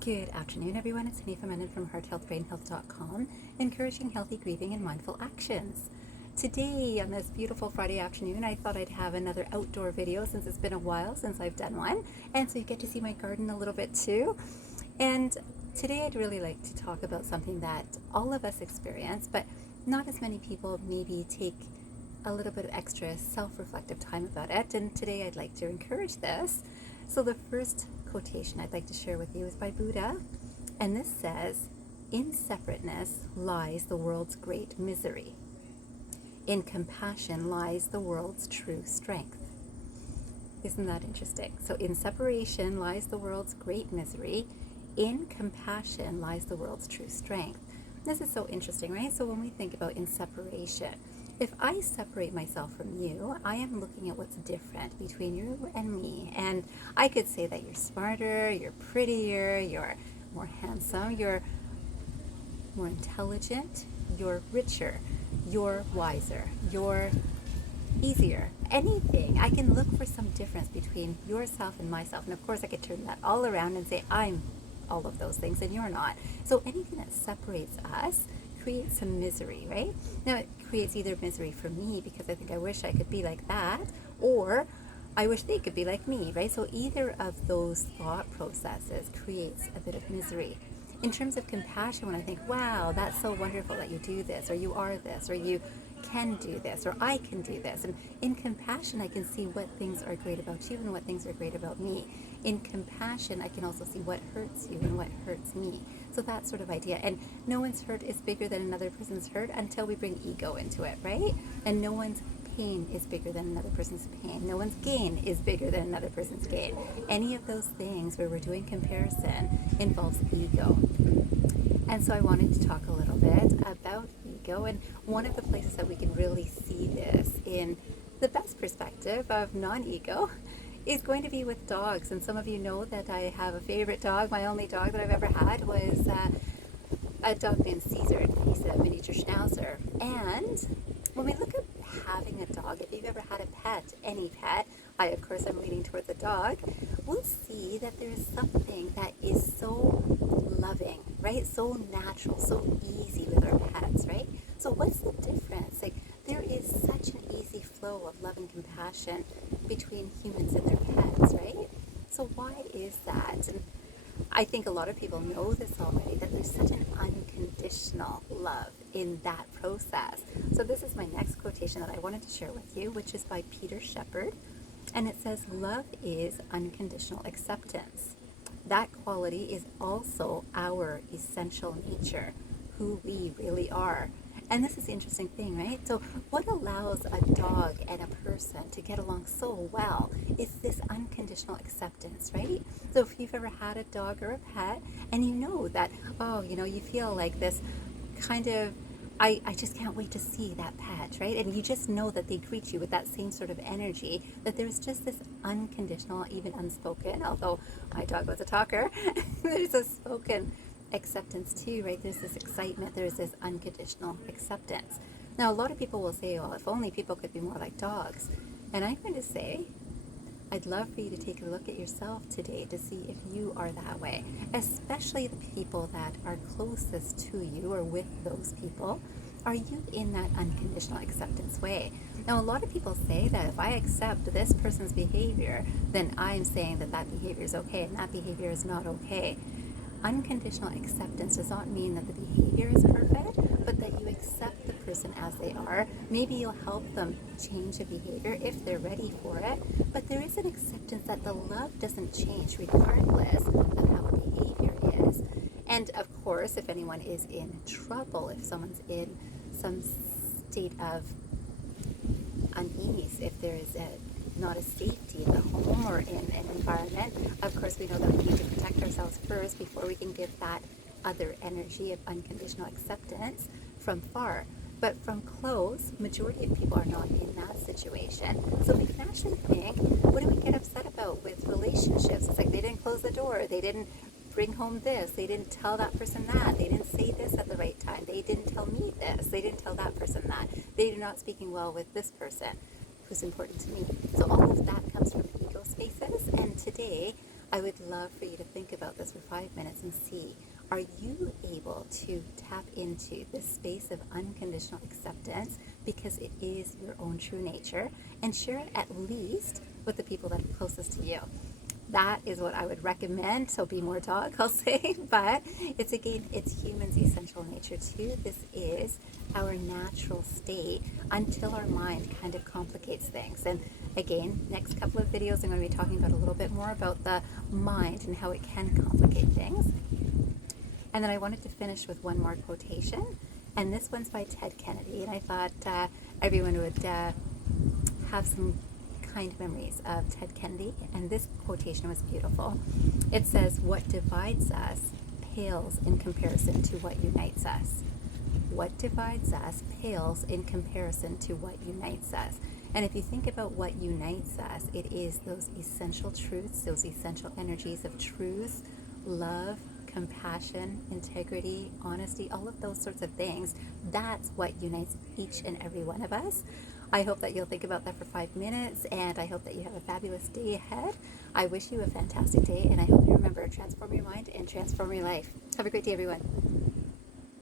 Good afternoon, everyone. It's Hanifa Menon from hearthealthbrainhealth.com, encouraging healthy grieving and mindful actions. Today, on this beautiful Friday afternoon, I thought I'd have another outdoor video since it's been a while since I've done one, and so you get to see my garden a little bit too. And today, I'd really like to talk about something that all of us experience, but not as many people maybe take a little bit of extra self-reflective time about it. And today, I'd like to encourage this. So the first quotation I'd like to share with you is by Buddha, and this says, "In separateness lies the world's great misery. In compassion lies the world's true strength." Isn't that interesting? So in separation lies the world's great misery. In compassion lies the world's true strength. This is so interesting, right? So when we think about in separation, if I separate myself from you, I am looking at what's different between you and me. And I could say that you're smarter, you're prettier, you're more handsome, you're more intelligent, you're richer, you're wiser, you're easier. Anything. I can look for some difference between yourself and myself. And of course, I could turn that all around and say, I'm all of those things and you're not. So anything that separates us creates some misery, right? Now it creates either misery for me because I think I wish I could be like that, or I wish they could be like me, right? So either of those thought processes creates a bit of misery. In terms of compassion, when I think, wow, that's so wonderful that you do this, or you are this, or you can do this, or I can do this. And in compassion, I can see what things are great about you and what things are great about me. In compassion, I can also see what hurts you and what hurts me. So that sort of idea. And no one's hurt is bigger than another person's hurt until we bring ego into it, right? And no one's pain is bigger than another person's pain. No one's gain is bigger than another person's gain. Any of those things where we're doing comparison involves ego. And so I wanted to talk a little bit about ego, and one of the places that we can really see this in the best perspective of non-ego is going to be with dogs. And some of you know that I have a favorite dog. My only dog that I've ever had was a dog named Caesar, and he's a miniature schnauzer. And when we look at having a dog, if you've ever had a pet, any pet, I of course am leaning towards a dog, we'll see that there is something that is so loving, right? So natural, so easy with our pets, right? So what's the difference? Like, there is such an easy flow of love and compassion between humans and their pets, right? So why is that? And I think a lot of people know this already, that there's such an unconditional love in that process. So this is my next quotation that I wanted to share with you, which is by Peter Shepard. And it says, "Love is unconditional acceptance. That quality is also our essential nature, who we really are." And this is the interesting thing, right? So what allows a dog and a person to get along so well is this unconditional acceptance, right? So if you've ever had a dog or a pet and you know that, oh, you feel like this kind of, I just can't wait to see that pet, right? And you just know that they greet you with that same sort of energy, that there's just this unconditional, even unspoken, although my dog was a talker, there's a spoken acceptance too, right? There's this excitement, there's this unconditional acceptance. Now, a lot of people will say, well, if only people could be more like dogs. And I'm going to say, I'd love for you to take a look at yourself today to see if you are that way, especially the people that are closest to you or with those people. Are you in that unconditional acceptance way? Now, a lot of people say that if I accept this person's behavior, then I'm saying that that behavior is okay and that behavior is not okay. Unconditional acceptance does not mean that the behavior is perfect, but that you accept the person as they are. Maybe you'll help them change the behavior if they're ready for it, but there is an acceptance that the love doesn't change regardless of how the behavior is. And of course, if anyone is in trouble, if someone's in some state of unease, if there is not a safety in the home or in an environment, of course we know that we need to protect ourselves first before we can give that other energy of unconditional acceptance from far. But from close, majority of people are not in that situation. So we can actually think, what do we get upset about with relationships? It's like they didn't close the door, they didn't bring home this, they didn't tell that person that, they didn't say this at the right time, they didn't tell me this, they didn't tell that person that, they're not speaking well with this person who's important to me. So all of that comes from ego spaces, and today I would love for you to think about this for 5 minutes and see, are you able to tap into this space of unconditional acceptance because it is your own true nature, and share it at least with the people that are closest to you? That is what I would recommend. So be more dog, I'll say. But it's, again, it's humans' essential nature too. This is our natural state until our mind kind of complicates things. And again, next couple of videos, I'm going to be talking about a little bit more about the mind and how it can complicate things. And then I wanted to finish with one more quotation. And this one's by Ted Kennedy. And I thought everyone would have some kind memories of Ted Kennedy, and this quotation was beautiful. It says, "What divides us pales in comparison to what unites us." What divides us pales in comparison to what unites us. And if you think about what unites us, it is those essential truths, those essential energies of truth, love, compassion, integrity, honesty, all of those sorts of things. That's what unites each and every one of us. I hope that you'll think about that for 5 minutes, and I hope that you have a fabulous day ahead. I wish you a fantastic day, and I hope you remember, transform your mind and transform your life. Have a great day, everyone.